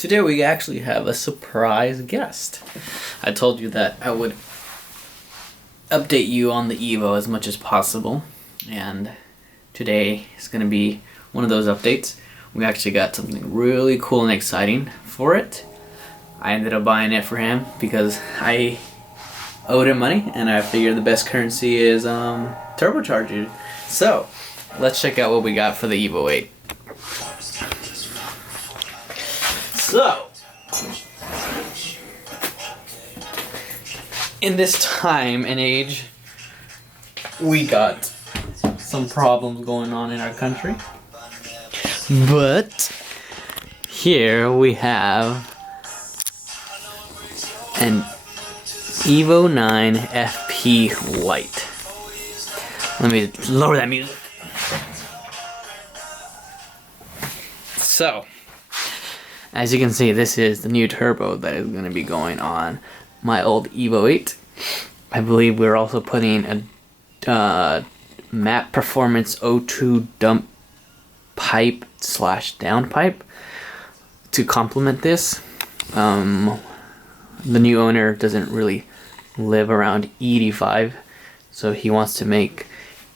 Today we actually have a surprise guest. I told you that I would update you on the Evo as much as possible, and today is going to be one of those updates. We actually got something really cool and exciting for it. I ended up buying it for him because I owed him money, and I figured the best currency is turbocharged. So let's check out what we got for the Evo 8. So, in this time and age, we got some problems going on in our country. But here we have an Evo 9 FP White. Let me lower that music. So, as you can see, this is the new turbo that is going to be going on my old Evo 8. I believe we're also putting a MAP Performance O2 dump pipe / downpipe to complement this. The new owner doesn't really live around 85, so he wants to make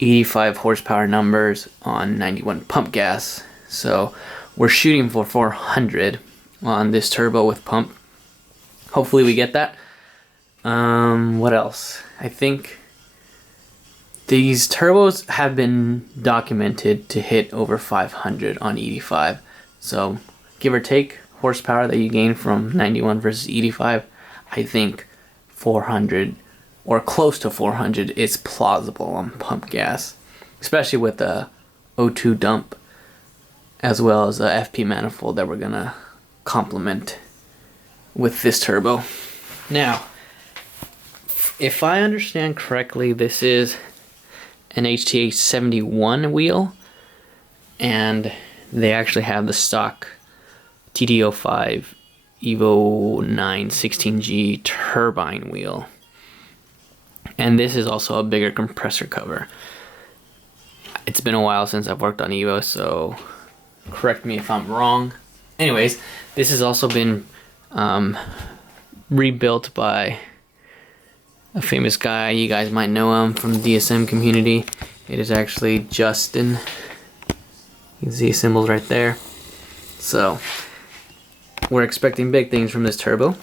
85 horsepower numbers on 91 pump gas. So we're shooting for 400 on this turbo with pump. Hopefully we get that. What else? I think these turbos have been documented to hit over 500 on 85. So give or take horsepower that you gain from 91 versus 85, I think 400 or close to 400 is plausible on pump gas, especially with the O2 dump, as well as the FP manifold that we're gonna complement with this turbo. Now, if I understand correctly, this is an HTA 71 wheel, and they actually have the stock TD05 Evo 9 16G turbine wheel, and this is also a bigger compressor cover. It's been a while since I've worked on Evo, so correct me if I'm wrong. Anyways, this has also been rebuilt by a famous guy. You guys might know him from the DSM community. It is actually Justin. You can see his symbols right there. So we're expecting big things from this turbo.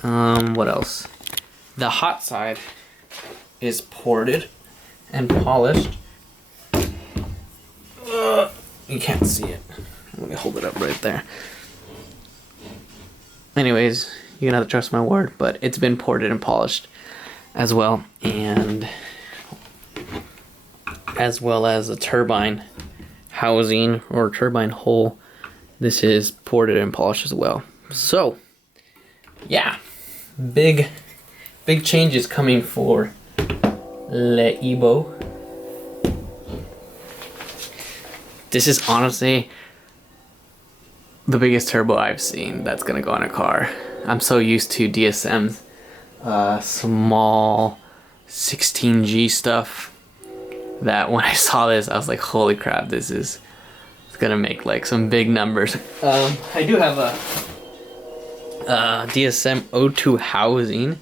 What else? The hot side is ported and polished. You can't see it. Let me hold it up right there. Anyways, you're gonna have to trust my word, but it's been ported and polished as well, and as well as the turbine housing or turbine hole. This is ported and polished as well. So, yeah, big changes coming for Le Evo. This is honestly the biggest turbo I've seen that's gonna go on a car. I'm so used to DSM's small 16G stuff that when I saw this, I was like, holy crap, this is gonna make like some big numbers. I do have a DSM O2 housing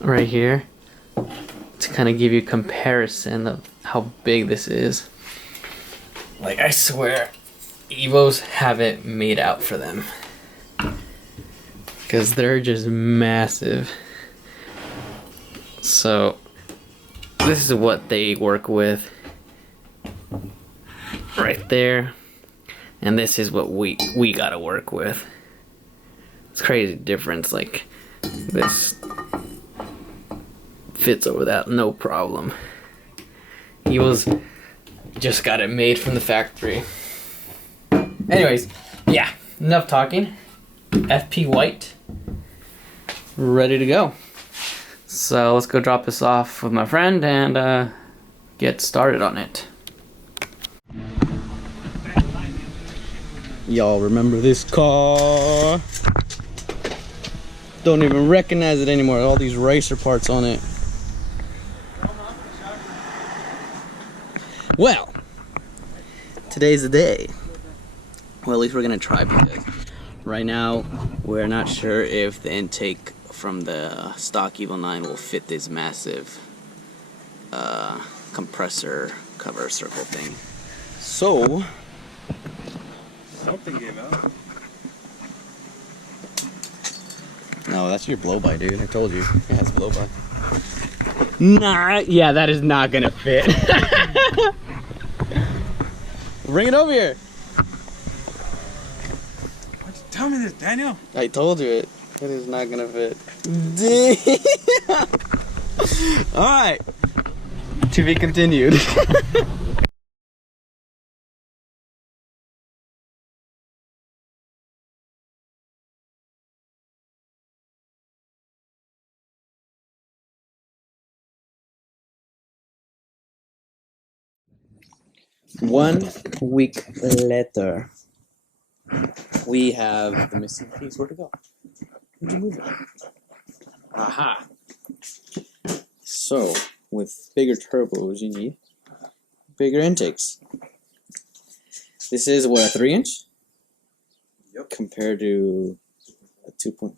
right here to kind of give you a comparison of how big this is. Like, I swear, Evos have it made out for them, because they're just massive. So this is what they work with right there, and this is what we gotta work with. It's crazy difference. Like, this fits over that no problem. Evos just got it made from the factory. Anyways, yeah, enough talking. FP White, ready to go. So let's go drop this off with my friend and get started on it. Y'all remember this car? Don't even recognize it anymore. All these racer parts on it. Well, today's the day. Well, at least we're gonna try, because Right now, we're not sure if the intake from the stock Evo 9 will fit this massive compressor cover circle thing. So, something gave out. no, that's your blow by, dude. I told you. It has blow by. Nah, yeah, that is not gonna fit. Bring it over here. Why'd you tell me this, Daniel? I told you it. It is not gonna fit. Damn. All right. To be continued. One week later, we have the missing piece. Where'd it go? Where'd you move it? Aha! So, with bigger turbos, you need bigger intakes. This is what, a 3-inch? Yep. Compared to a 2.5.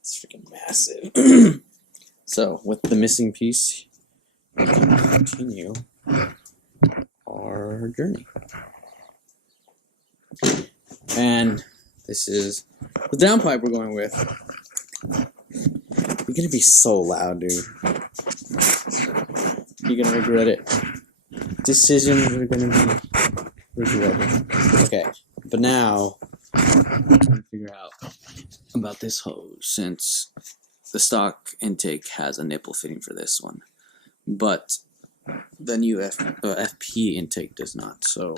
It's freaking massive. So, with the missing piece, we can continue our journey. And this is the downpipe we're going with. You're gonna be so loud, dude. You're gonna regret it. Decisions are gonna be regretted. Okay, but now I'm trying to figure out about this hose, since the stock intake has a nipple fitting for this one, but the new FP intake does not. So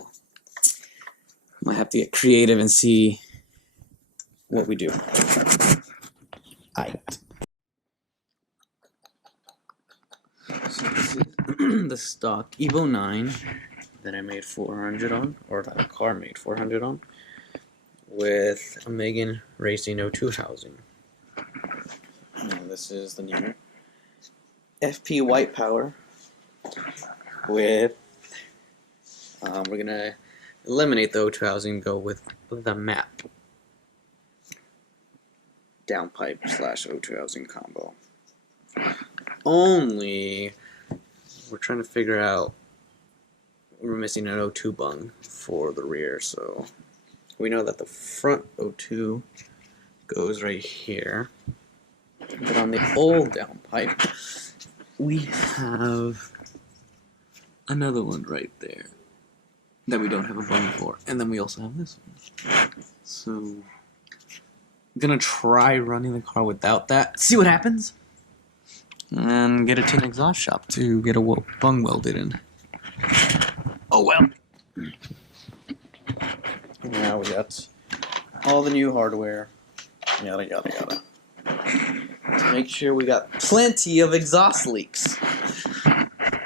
might have to get creative and see what we do. Aight. So this is the stock Evo 9 that I made 400 on, or that the car made 400 on, with a Megan Racing 02 housing. And this is the new FP White Power with, we're gonna eliminate the O2 housing and go with the map downpipe / O2 housing combo. Only we're trying to figure out, we're missing an O2 bung for the rear, so we know that the front O2 goes right here, but on the old downpipe we have another one right there that we don't have a bung for, and then we also have this one. So I'm gonna try running the car without that, see what happens, and get it to an exhaust shop to get a bung welded in. Oh well. Now we got all the new hardware, yada yada yada, to make sure we got plenty of exhaust leaks.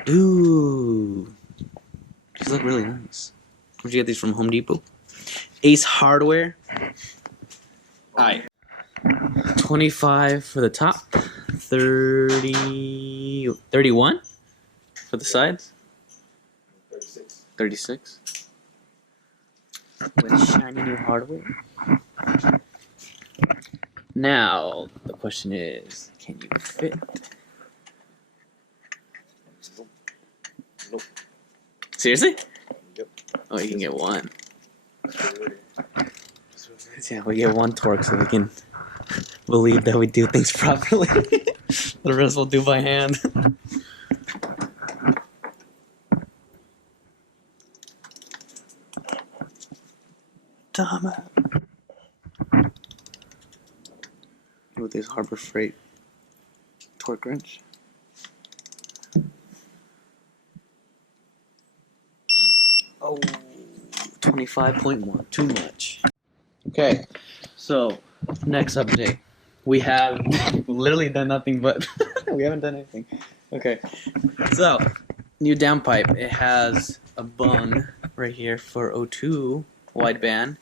Ooh, these look really nice. Where'd you get these from? Home Depot? Ace Hardware. Alright. 25 for the top. 31 for the sides. 36. With shiny new hardware. Now, the question is, can you fit? Nope. Seriously? Yep. Oh, you can get one. Yeah, we get one torque so we can believe that we do things properly. The rest we'll do by hand. Damn it. With this Harbor Freight torque wrench. Oh, 25.1, too much. Okay, so next update. We have literally done nothing but we haven't done anything. Okay, so new downpipe. It has a bung right here for O2 wideband,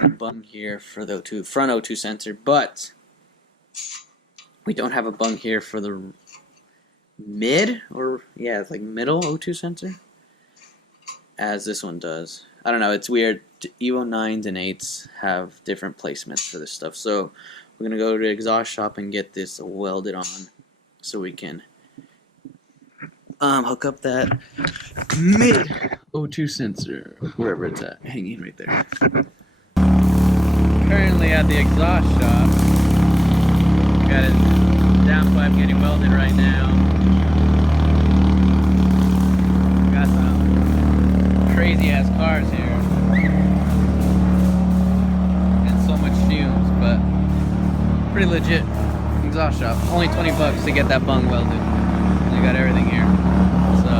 a bung here for the O2 front O2 sensor, but we don't have a bung here for the mid, or yeah, it's like middle O2 sensor, as this one does. I don't know, it's weird. Evo 9s and 8s have different placements for this stuff. So we're going to go to the exhaust shop and get this welded on so we can hook up that mid O2 sensor, wherever it's at, hanging right there. Currently at the exhaust shop. Got his downpipe getting welded right now. Got some crazy ass cars here. And so much fumes, but pretty legit exhaust shop. Only 20 bucks to get that bung welded. They got everything here. So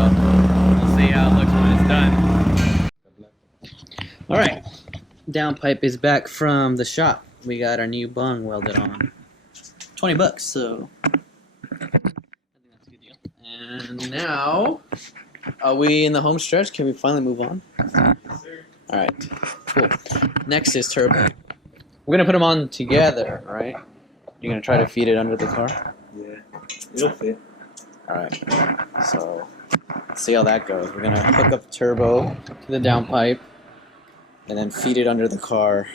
we'll see how it looks when it's done. Alright. Downpipe is back from the shop. We got our new bung welded on. 20 bucks, so I think that's a good deal. And now, are we in the home stretch? Can we finally move on? Yes, sir. Alright, cool. Next is turbo. We're gonna put them on together, alright? You're gonna try to feed it under the car? Yeah, it'll fit. Alright, so let's see how that goes. We're gonna hook up the turbo to the downpipe and then feed it under the car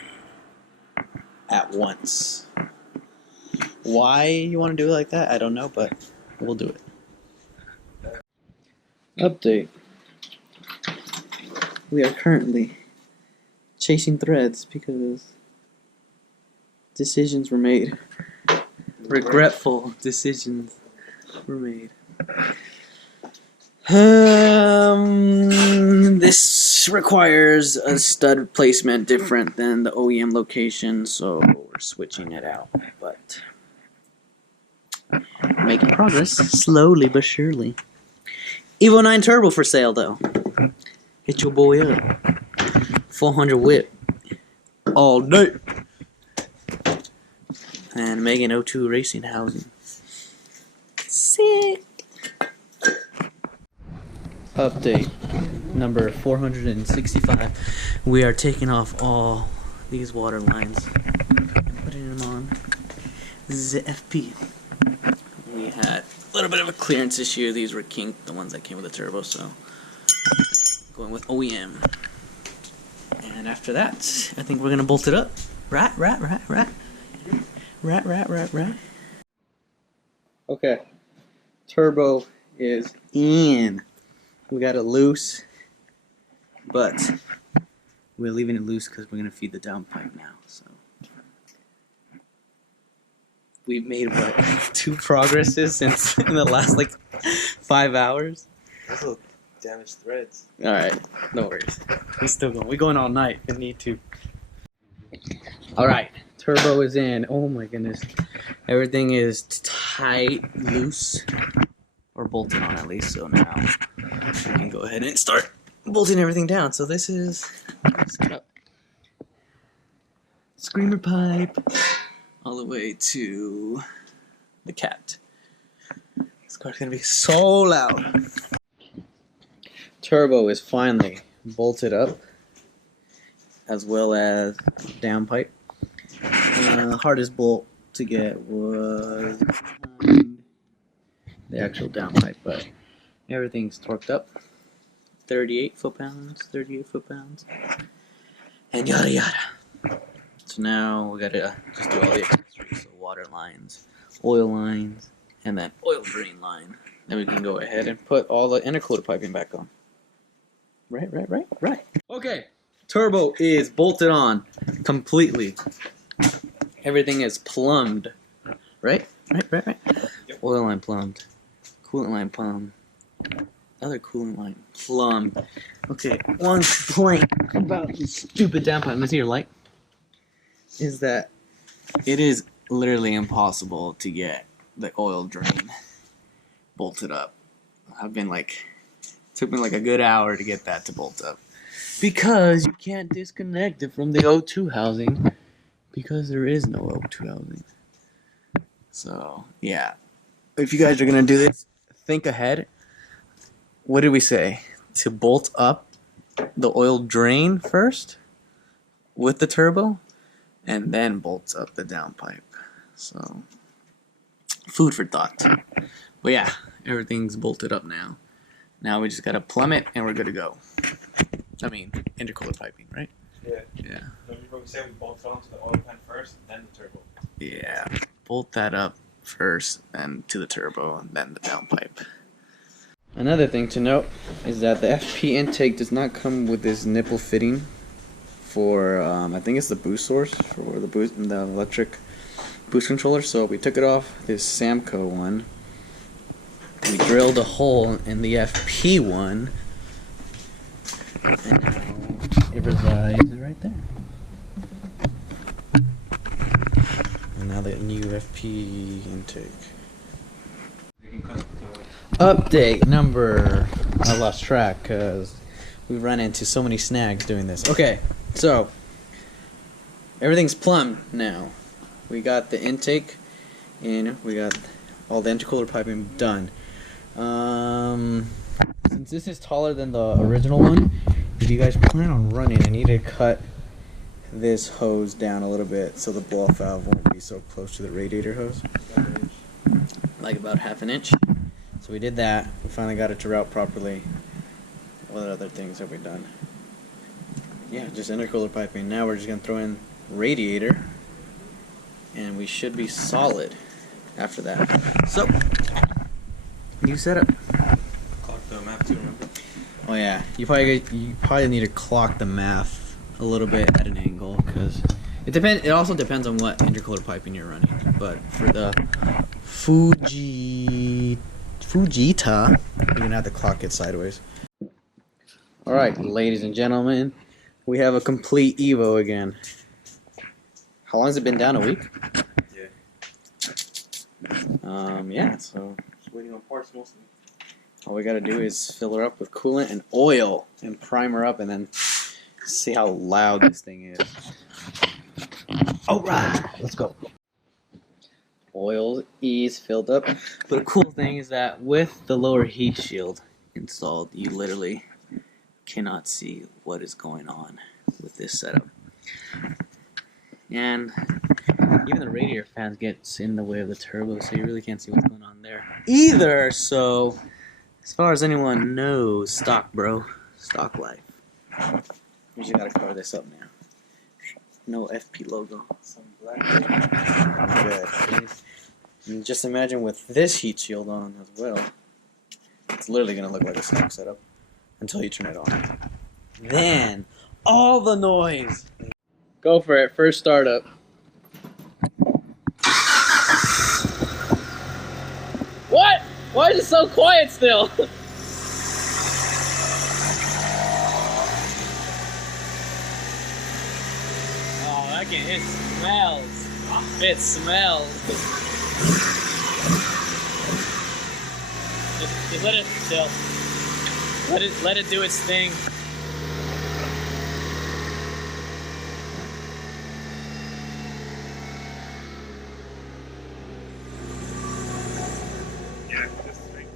at once. Why you want to do it like that, I don't know, but we'll do it. Update. We are currently chasing threads because decisions were made. Regretful decisions were made. This requires a stud placement different than the OEM location, so we're switching it out, but making progress, slowly but surely. Evo 9 Turbo for sale, though. Hit your boy up. 400 whip. All day. And Megan O2 racing housing. Sick. Update number 465. We are taking off all these water lines and putting them on ZFP. We had a little bit of a clearance issue. These were kinked, the ones that came with the turbo, so going with OEM. And after that, I think we're gonna bolt it up. Right. Okay. Turbo is in. We got it loose, but we're leaving it loose because we're gonna feed the downpipe now. So we've made what 2 progresses since in the last like 5 hours. Those little damaged threads. All right, no worries. We're still going. We're going all night if we need to. All right, turbo is in. Oh my goodness, everything is tight, loose, or bolted on at least. So now we can go ahead and start bolting everything down. So this is screamer pipe all the way to the cat. This car's gonna be so loud. Turbo is finally bolted up, as well as downpipe. Hardest bolt to get was the actual downpipe, but everything's torqued up. 38 foot-pounds, and yada yada. So now we gotta just do all the accessories, so water lines, oil lines, and then oil drain line. Then we can go ahead and put all the intercooler piping back on. Right. Okay, turbo is bolted on completely. Everything is plumbed. Right. Yep. Oil line plumbed. Coolant line plumbed. Other coolant line plumbed. Okay, one complaint about this stupid downpipe. Let's see your light. Is that it is literally impossible to get the oil drain bolted up. Took me like a good hour to get that to bolt up. Because you can't disconnect it from the O2 housing. Because there is no O2 housing. So, yeah. If you guys are going to do this, think ahead. What did we say? To bolt up the oil drain first with the turbo, and then bolts up the downpipe. So, food for thought. But yeah, everything's bolted up now. Now we just gotta plumb it and we're good to go. I mean, intercooler piping, right? Yeah. Yeah. Remember we said we bolt it onto the oil pan first, then the turbo. Yeah. Bolt that up first, then to the turbo, and then the downpipe. Another thing to note is that the FP intake does not come with this nipple fitting for, I think it's the boost source for the electric boost controller. So we took it off this Samco one. We drilled a hole in the FP one, and now it resides right there. And now the new FP intake. Update number, I lost track because we run into so many snags doing this. Okay, so everything's plumbed now. We got the intake in, we got all the intercooler piping done. Since this is taller than the original one, if you guys plan on running, I need to cut this hose down a little bit so the blow-off valve won't be so close to the radiator hose. Like about ½ an inch. So we did that. We finally got it to route properly. What other things have we done? Yeah, just intercooler piping. Now we're just going to throw in radiator, and we should be solid after that. So, new setup. Clock the map too, remember? Oh yeah, you probably need to clock the math a little bit at an angle, because it also depends on what intercooler piping you're running. But for the Fujita, you're gonna have to clock it sideways. Alright, ladies and gentlemen, we have a complete Evo again. How long has it been down? A week? Yeah. Yeah, so Just waiting on parts mostly. all we gotta do is fill her up with coolant and oil and prime her up, and then see how loud this thing is. Alright, let's go. Oil is filled up. But a cool thing is that with the lower heat shield installed, you literally cannot see what is going on with this setup. And even the radiator fans gets in the way of the turbo, so you really can't see what's going on there either. So, as far as anyone knows, stock bro, stock life. We just gotta cover this up now. No FP logo. Some black. Good. And just imagine with this heat shield on as well, it's literally gonna look like a stock setup until you turn it on. Then all the noise. Go for it. First startup. What? Why is it so quiet still? Oh, that can, it smells. It smells. Just let it chill. Let it do its thing. Yeah, this is right.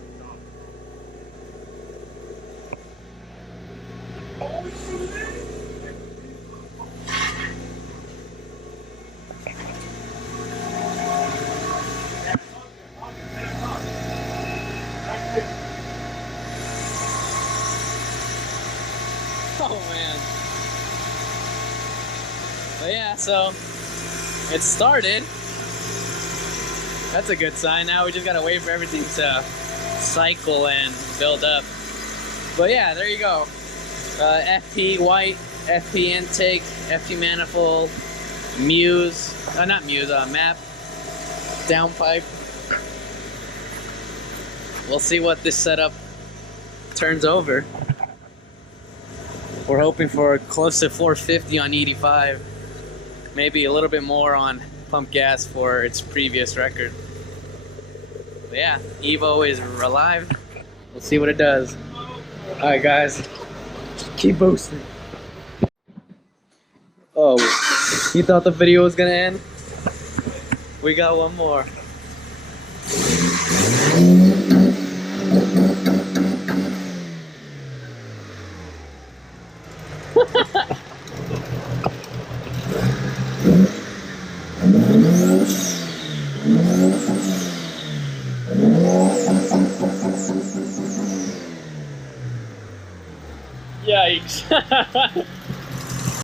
Oh man. But yeah, so it started. That's a good sign. Now we just gotta wait for everything to cycle and build up. But yeah, there you go. FP white, FP intake, FP manifold, map, downpipe. We'll see what this setup turns over. We're hoping for close to 450 on 85, maybe a little bit more on pump gas for its previous record. But yeah, Evo is alive. We'll see what it does. Alright guys, keep boosting. Oh, you thought the video was gonna end? We got one more. Yikes.